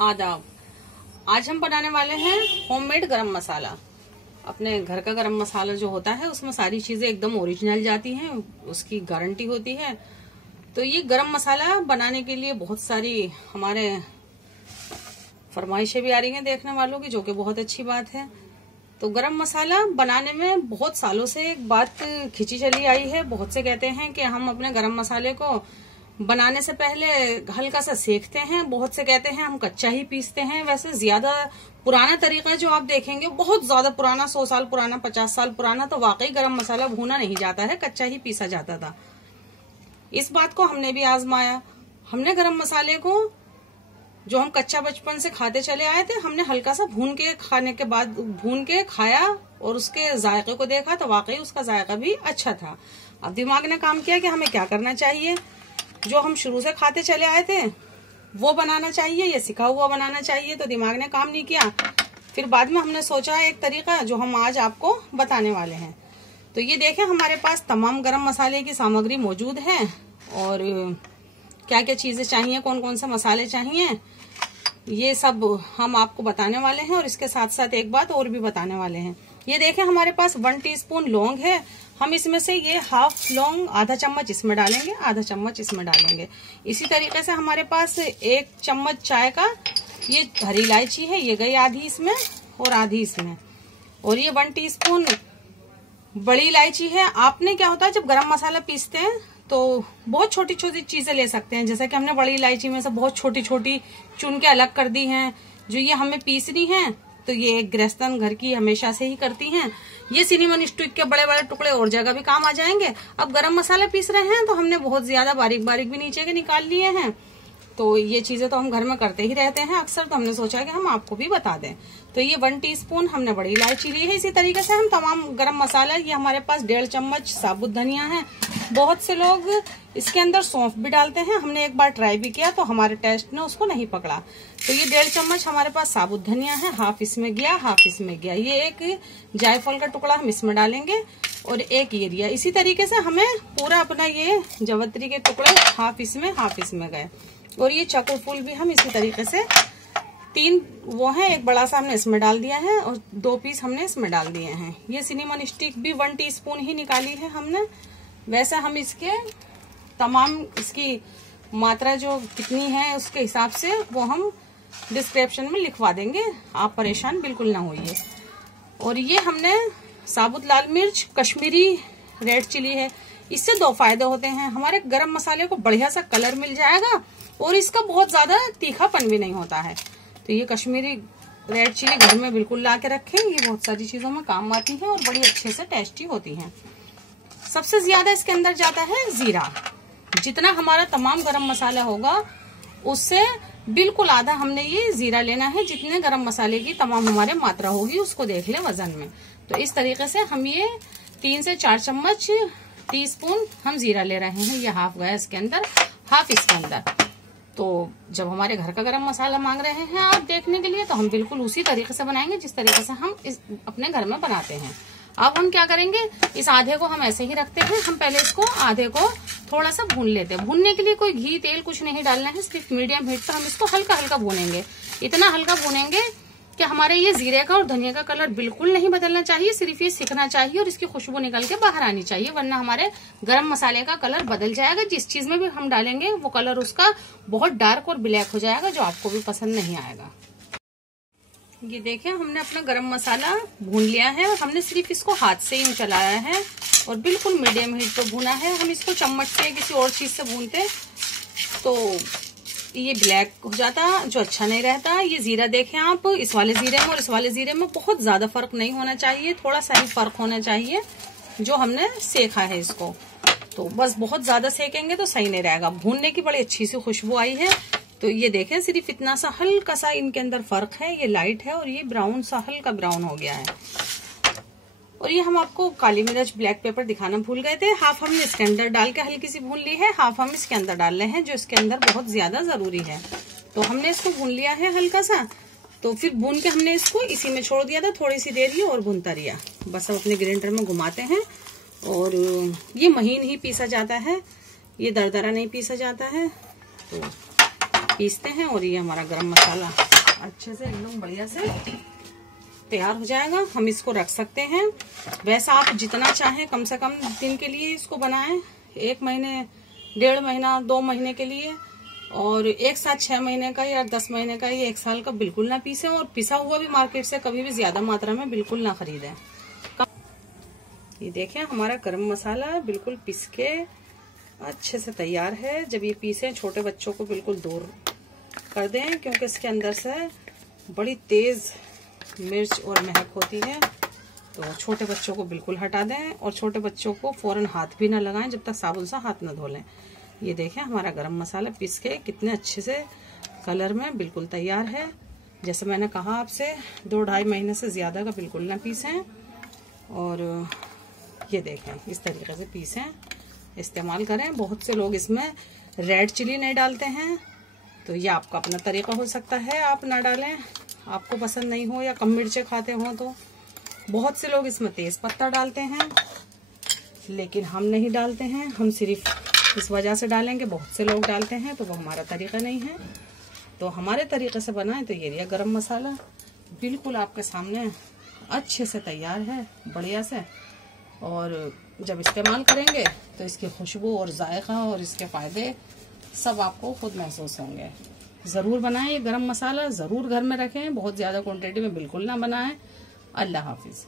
आदाब। आज हम बनाने वाले हैं होममेड गरम मसाला। अपने घर का गरम मसाला जो होता है उसमें सारी चीजें एकदम ओरिजिनल जाती हैं, उसकी गारंटी होती है। तो ये गरम मसाला बनाने के लिए बहुत सारी हमारे फरमाइशें भी आ रही हैं देखने वालों की, जो कि बहुत अच्छी बात है। तो गरम मसाला बनाने में बहुत सालों से एक बात खिंची चली आई है। बहुत से कहते हैं कि हम अपने गरम मसाले को बनाने से पहले हल्का सा सेकते हैं, बहुत से कहते हैं हम कच्चा ही पीसते हैं। वैसे ज्यादा पुराना तरीका जो आप देखेंगे बहुत ज्यादा पुराना, 100 साल पुराना, 50 साल पुराना, तो वाकई गरम मसाला भूना नहीं जाता है, कच्चा ही पीसा जाता था। इस बात को हमने भी आजमाया। हमने गरम मसाले को जो हम कच्चा बचपन से खाते चले आए थे, हमने हल्का सा भून के खाने के बाद भून के खाया और उसके जायके को देखा तो वाकई उसका जायका भी अच्छा था। अब दिमाग ने काम किया कि हमें क्या करना चाहिए, जो हम शुरू से खाते चले आए थे वो बनाना चाहिए या सिखा हुआ बनाना चाहिए। तो दिमाग ने काम नहीं किया। फिर बाद में हमने सोचा एक तरीका जो हम आज आपको बताने वाले हैं। तो ये देखें, हमारे पास तमाम गरम मसाले की सामग्री मौजूद है और क्या क्या चीजें चाहिए, कौन कौन से मसाले चाहिए, ये सब हम आपको बताने वाले हैं। और इसके साथ साथ एक बात और भी बताने वाले हैं। ये देखें, हमारे पास 1 टीस्पून लौंग है। हम इसमें से ये हाफ लौंग, आधा चम्मच इसमें डालेंगे, आधा चम्मच इसमें डालेंगे। इसी तरीके से हमारे पास 1 चम्मच चाय का ये हरी इलायची है, ये गई आधी इसमें और आधी इसमें। और ये 1 टीस्पून बड़ी इलायची है। आपने क्या होता है, जब गरम मसाला पीसते हैं तो बहुत छोटी छोटी चीजें ले सकते हैं। जैसे कि हमने बड़ी इलायची में से बहुत छोटी छोटी चुन के अलग कर दी हैं। जो ये हमें पीसनी है तो ये गृहस्थन घर की हमेशा से ही करती हैं। ये सिनेमन स्टिक के बड़े बड़े टुकड़े और जगह भी काम आ जाएंगे। अब गरम मसाला पीस रहे हैं तो हमने बहुत ज्यादा बारीक बारीक भी नीचे के निकाल लिए हैं। तो ये चीजें तो हम घर में करते ही रहते हैं अक्सर, तो हमने सोचा कि हम आपको भी बता दें। तो ये 1 टीस्पून हमने बड़ी इलायची ली है। इसी तरीके से हम तमाम गरम मसाला, ये हमारे पास 1.5 चम्मच साबुत धनिया है। बहुत से लोग इसके अंदर सौंफ भी डालते हैं। हमने एक बार ट्राई भी किया तो हमारे टेस्ट ने उसको नहीं पकड़ा। तो ये 1.5 चम्मच हमारे पास साबुत धनिया है, हाफ इसमें गया, हाफ इसमें गया। ये एक जायफल का टुकड़ा हम इसमें डालेंगे और एक ये दिया। इसी तरीके से हमें पूरा अपना ये जवत्री के टुकड़े हाफ इसमें गए। और ये चक्र फूल भी हम इसी तरीके से 3 वो है, एक बड़ा सा हमने इसमें डाल दिया है और 2 पीस हमने इसमें डाल दिए हैं। ये सिनेमन स्टिक भी 1 टीस्पून ही निकाली है हमने। वैसे हम इसके तमाम इसकी मात्रा जो कितनी है उसके हिसाब से वो हम डिस्क्रिप्शन में लिखवा देंगे, आप परेशान बिल्कुल ना होइए। और ये हमने साबुत लाल मिर्च, कश्मीरी रेड चिली है। इससे 2 फायदे होते हैं, हमारे गरम मसाले को बढ़िया सा कलर मिल जाएगा और इसका बहुत ज्यादा तीखापन भी नहीं होता है। तो ये कश्मीरी रेड चिली घर में बिल्कुल ला के रखें, ये बहुत सारी चीजों में काम आती है और बड़ी अच्छे से टेस्टी होती हैं। सबसे ज्यादा इसके अंदर जाता है जीरा। जितना हमारा तमाम गरम मसाला होगा उससे बिल्कुल आधा हमने ये जीरा लेना है। जितने गरम मसाले की तमाम हमारे मात्रा होगी उसको देख ले वजन में। तो इस तरीके से हम ये 3 से 4 चम्मच टीस्पून हम जीरा ले रहे हैं। ये हाफ गया इसके अंदर, हाफ इसके अंदर। तो जब हमारे घर का गरम मसाला मांग रहे हैं आप देखने के लिए, तो हम बिल्कुल उसी तरीके से बनाएंगे जिस तरीके से हम अपने घर में बनाते हैं। अब हम क्या करेंगे, इस आधे को हम ऐसे ही रखते हैं। हम पहले इसको आधे को थोड़ा सा भून लेते हैं। भूनने के लिए कोई घी तेल कुछ नहीं डालना है, सिर्फ मीडियम हीट पर हम इसको हल्का हल्का भूनेंगे। इतना हल्का भूनेंगे कि हमारे ये जीरे का और धनिया का कलर बिल्कुल नहीं बदलना चाहिए, सिर्फ ये सिकना चाहिए और इसकी खुशबू निकल के बाहर आनी चाहिए, वरना हमारे गरम मसाले का कलर बदल जाएगा। जिस चीज में भी हम डालेंगे वो कलर उसका बहुत डार्क और ब्लैक हो जाएगा, जो आपको भी पसंद नहीं आएगा। ये देखें, हमने अपना गरम मसाला भून लिया है और हमने सिर्फ इसको हाथ से ही चलाया है और बिल्कुल मीडियम हीट पर भुना है। हम इसको चम्मच से किसी और चीज से भूनते तो ये ब्लैक हो जाता, जो अच्छा नहीं रहता। ये जीरा देखें आप, इस वाले जीरे में और इस वाले जीरे में बहुत ज्यादा फर्क नहीं होना चाहिए, थोड़ा सा ही फर्क होना चाहिए जो हमने सेका है इसको। तो बस बहुत ज्यादा सेकेंगे तो सही नहीं रहेगा। भूनने की बड़ी अच्छी सी खुशबू आई है। तो ये देखें, सिर्फ इतना सा हल्का सा इनके अंदर फर्क है, ये लाइट है और ये ब्राउन सा हल्का ब्राउन हो गया है। और ये हम आपको काली मिर्च, ब्लैक पेपर दिखाना भूल गए थे। हाफ हमने इसके अंदर डाल के हल्की सी भून ली है, हाफ हम इसके अंदर डाल रहे हैं जो इसके अंदर बहुत ज्यादा जरूरी है। तो हमने इसको भून लिया है हल्का सा। तो फिर भून के हमने इसको इसी में छोड़ दिया था, थोड़ी सी देर ये और भूनता रहा। बस हम अपने ग्राइंडर में घुमाते हैं और ये महीन ही पीसा जाता है, ये दरदरा नहीं पीसा जाता है। तो पीसते हैं और ये हमारा गरम मसाला अच्छे से एकदम बढ़िया से तैयार हो जाएगा। हम इसको रख सकते हैं। वैसा आप जितना चाहें कम से कम दिन के लिए इसको बनाएं, 1 महीने, 1.5 महीना, 2 महीने के लिए, और एक साथ 6 महीने का या 10 महीने का या 1 साल का बिल्कुल ना पीसें। और पिसा हुआ भी मार्केट से कभी भी ज्यादा मात्रा में बिल्कुल ना खरीदें। ये देखें हमारा गरम मसाला बिल्कुल पिस के अच्छे से तैयार है। जब ये पीसें छोटे बच्चों को बिल्कुल दूर कर दें, क्योंकि इसके अंदर से बड़ी तेज मिर्च और महक होती है, तो छोटे बच्चों को बिल्कुल हटा दें। और छोटे बच्चों को फौरन हाथ भी ना लगाएं जब तक साबुन से हाथ ना धो लें। ये देखें हमारा गरम मसाला पिस के कितने अच्छे से कलर में बिल्कुल तैयार है। जैसे मैंने कहा आपसे 2-2.5 महीने से ज्यादा का बिल्कुल ना पीसें। और ये देखें इस तरीके से पीसें, इस्तेमाल करें। बहुत से लोग इसमें रेड चिली नहीं डालते हैं, तो ये आपका अपना तरीका हो सकता है, आप ना डालें, आपको पसंद नहीं हो या कम मिर्चे खाते हो तो। बहुत से लोग इसमें तेज पत्ता डालते हैं, लेकिन हम नहीं डालते हैं। हम सिर्फ इस वजह से डालेंगे, बहुत से लोग डालते हैं, तो वो हमारा तरीका नहीं है। तो हमारे तरीके से बनाएं तो ये रहा गरम मसाला बिल्कुल आपके सामने अच्छे से तैयार है, बढ़िया से। और जब इस्तेमाल करेंगे तो इसकी खुशबू और जायका और इसके फायदे सब आपको खुद महसूस होंगे। ज़रूर बनाएं ये गरम मसाला, ज़रूर घर में रखें, बहुत ज़्यादा क्वांटिटी में बिल्कुल ना बनाएं। अल्लाह हाफिज़।